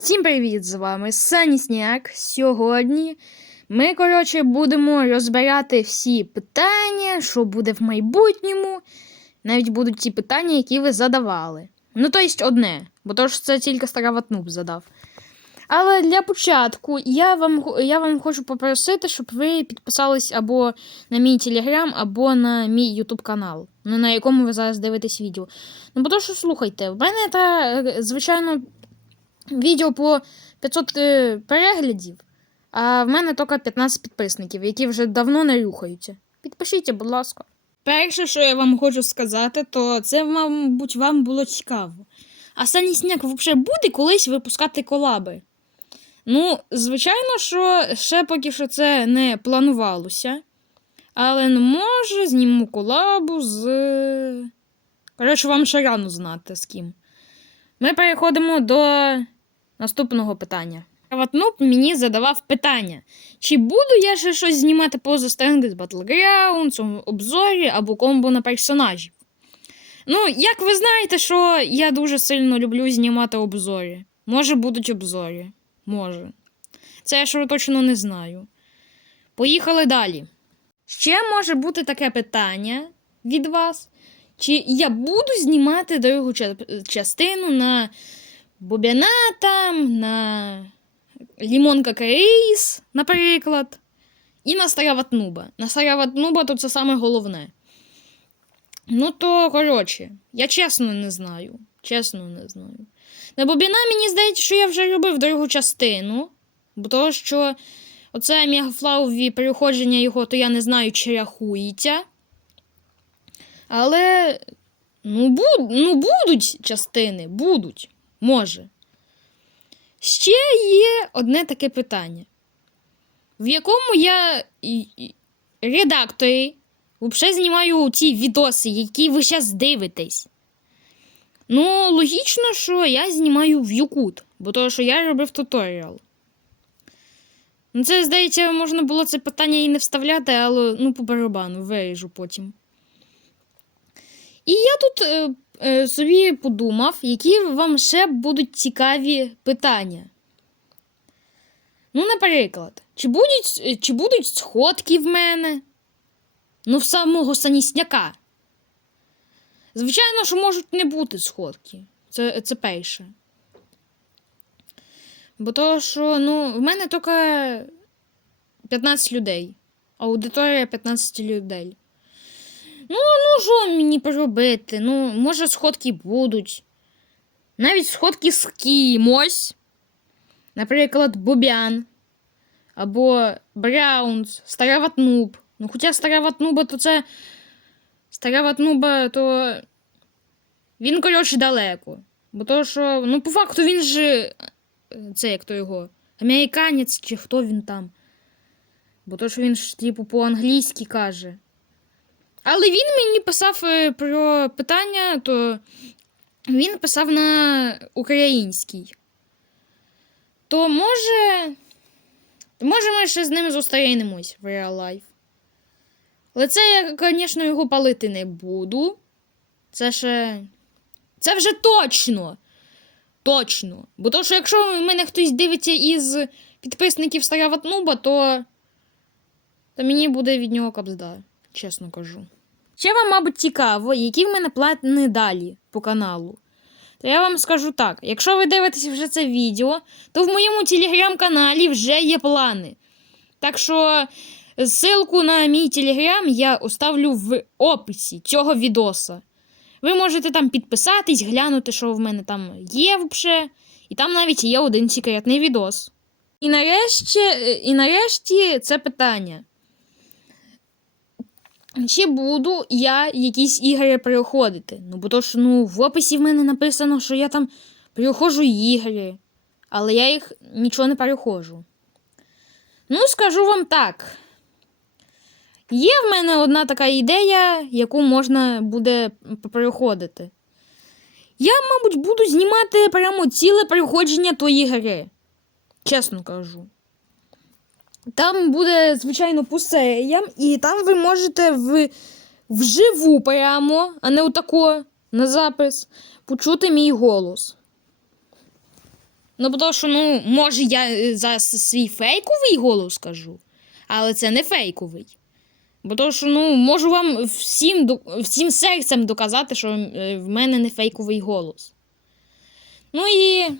Всім привіт! З вами Сані Сняк. Сьогодні ми, коротше, будемо розбирати всі питання, що буде в майбутньому. Навіть будуть ті питання, які ви задавали. Ну, то есть одне, бо то ж це тільки Стараватнуб задав. Але для початку я вам, я вам хочу попросити, щоб ви підписались або на мій телеграм, або на мій ютуб канал, ну, на якому ви зараз дивитесь відео. Ну, бо то що слухайте, в мене та, е, звичайно, відео по 500 е, переглядів, а в мене тільки 15 підписників, які вже давно не рухаються. Підпишіться, будь ласка. Перше, що я вам хочу сказати, то це, мабуть, вам було цікаво. А Сані Сняк взагалі буде колись випускати колаби? Ну, звичайно, що ще поки що це не планувалося. Але ну, може зніму колабу з. Коротше, вам ще рано знати з ким. Ми переходимо до наступного питання. Ватнуп мені задавав питання: чи буду я ще щось знімати поза Strength Battlegrounds, обзорі або комбо на персонажів? Ну, як ви знаєте, що я дуже сильно люблю знімати обзори. Може, будуть обзори. Може. Це я ще точно не знаю. Поїхали далі. Ще може бути таке питання від вас. Чи я буду знімати другу частину на Бобяна там, на Лімонка Кейс, наприклад, і на Стараватнуба. На Стараватнуба то це саме головне. Ну, то, коротше, я чесно не знаю. Чесно не знаю. На Бобіна мені здається, що я вже робив другу частину, бо того, що оце мегафлауові переходження його, то я не знаю, чи рахується. Але ну, буд, ну, будуть частини, будуть. Може. Ще є одне таке питання, в якому я редакторі взагалі знімаю ті відоси, які ви зараз дивитесь. Ну, логічно, що я знімаю в Юкут, бо то, що я робив туторіал. Ну, це, здається, можна було це питання і не вставляти, але ну, по барабану, виріжу потім. І я тут е, собі подумав, які вам ще будуть цікаві питання. Ну, наприклад, чи будуть, е, чи будуть сходки в мене? Ну, в самого санісняка. Звичайно, що можуть не бути сходки. Це, це перше. Бо то, що ну, в мене тільки 15 людей. Аудиторія 15 людей. Ну, ну що мені поробити? Ну, може, сходки будуть. Навіть сходки з кимось. Наприклад, Бобян. Або Браунс, Стараватнуб. Ну, хоча Стараватнуба, то це. Стараватнуба, то. Він, коротше, далеко. Бо то, що. Ну, по факту, він же. е, Це як то його. Американець чи хто він там. Бо то, що він ж, типу, по-англійськи каже. Але він мені писав е, про питання, то він писав на українській. То може. Може, ми ще з ним зустрінемось в real life. Але це я, звісно, його палити не буду. Це ще. Це вже точно. Точно. Бо то, що якщо мене хтось дивиться із підписників Стараватнуба, то. то мені буде від нього капзда, чесно кажу. Ще вам, мабуть, цікаво, які в мене плани далі по каналу. То я вам скажу так: якщо ви дивитесь вже це відео, то в моєму телеграм-каналі вже є плани. Так що ссылку на мій телеграм я оставлю в описі цього відоса. Ви можете там підписатись, глянути, що в мене там є взагалі. І там навіть є один секретний відос. І нарешті, і нарешті це питання. Чи буду я якісь ігри переходити? Ну, бо то ж, ну, в описі в мене написано, що я там переходжу ігри, але я їх нічого не переходжу. Ну, скажу вам так. Є в мене одна така ідея, яку можна буде переходити. Я, мабуть, буду знімати прямо ціле переходження тої гри. Чесно кажу. Там буде, звичайно, по і там ви можете в, вживу прямо, а не отако на запис, почути мій голос. Ну, бо що, ну, може, я е, за свій фейковий голос скажу, але це не фейковий. Бо то, що, ну, можу вам всім, всім серцем доказати, що е, в мене не фейковий голос. Ну і.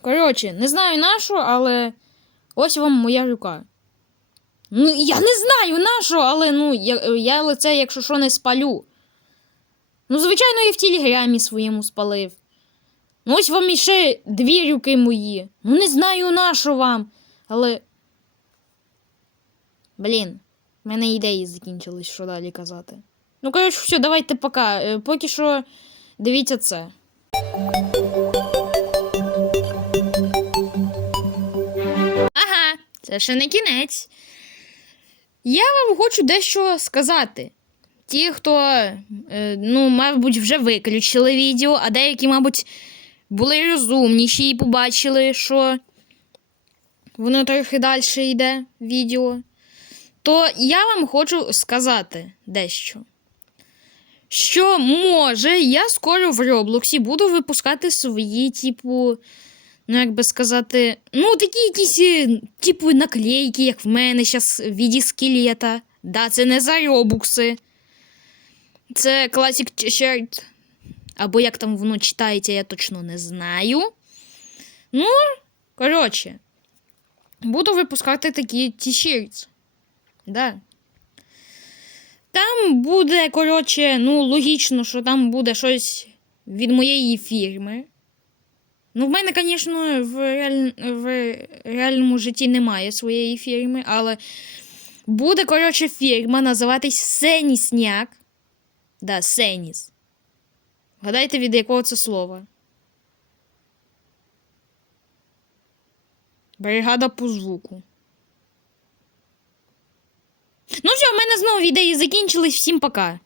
Коротше, не знаю на що, але ось вам моя рука. Ну, я не знаю на що, але ну, я, я лице, якщо що, не спалю. Ну, звичайно, я в телеграмі своєму спалив. Ну, ось вам іще дві руки мої. Ну, не знаю на що вам. Але. Блін, в мене ідеї закінчились, що далі казати. Ну, коротше, все, давайте пока. Е, Поки що дивіться це. Це ще не кінець. Я вам хочу дещо сказати. Ті, хто, е, ну, мабуть, вже виключили відео, а деякі, мабуть, були розумніші і побачили, що воно трохи далі йде відео. То я вам хочу сказати дещо. Що може, я скоро в Роблоксі буду випускати свої, типу, ну, як би сказати, ну, такі якісь, е, типу, наклейки, як в мене зараз в віді скелета. Да, це не за робукси. Це Classic T-shirt. Або як там воно читається, я точно не знаю. Ну, коротше, буду випускати такі t-shirts. Да. Там буде, коротше, ну, логічно, що там буде щось від моєї фірми. Ну, в мене, звісно, в, реаль... в реальному житті немає своєї фірми, але буде, коротше, фірма називатись Сенісняк. Да, Сеніс. Гадайте, від якого це слова? Бригада по звуку. Ну все, в мене знову ідеї закінчились. Всім пока.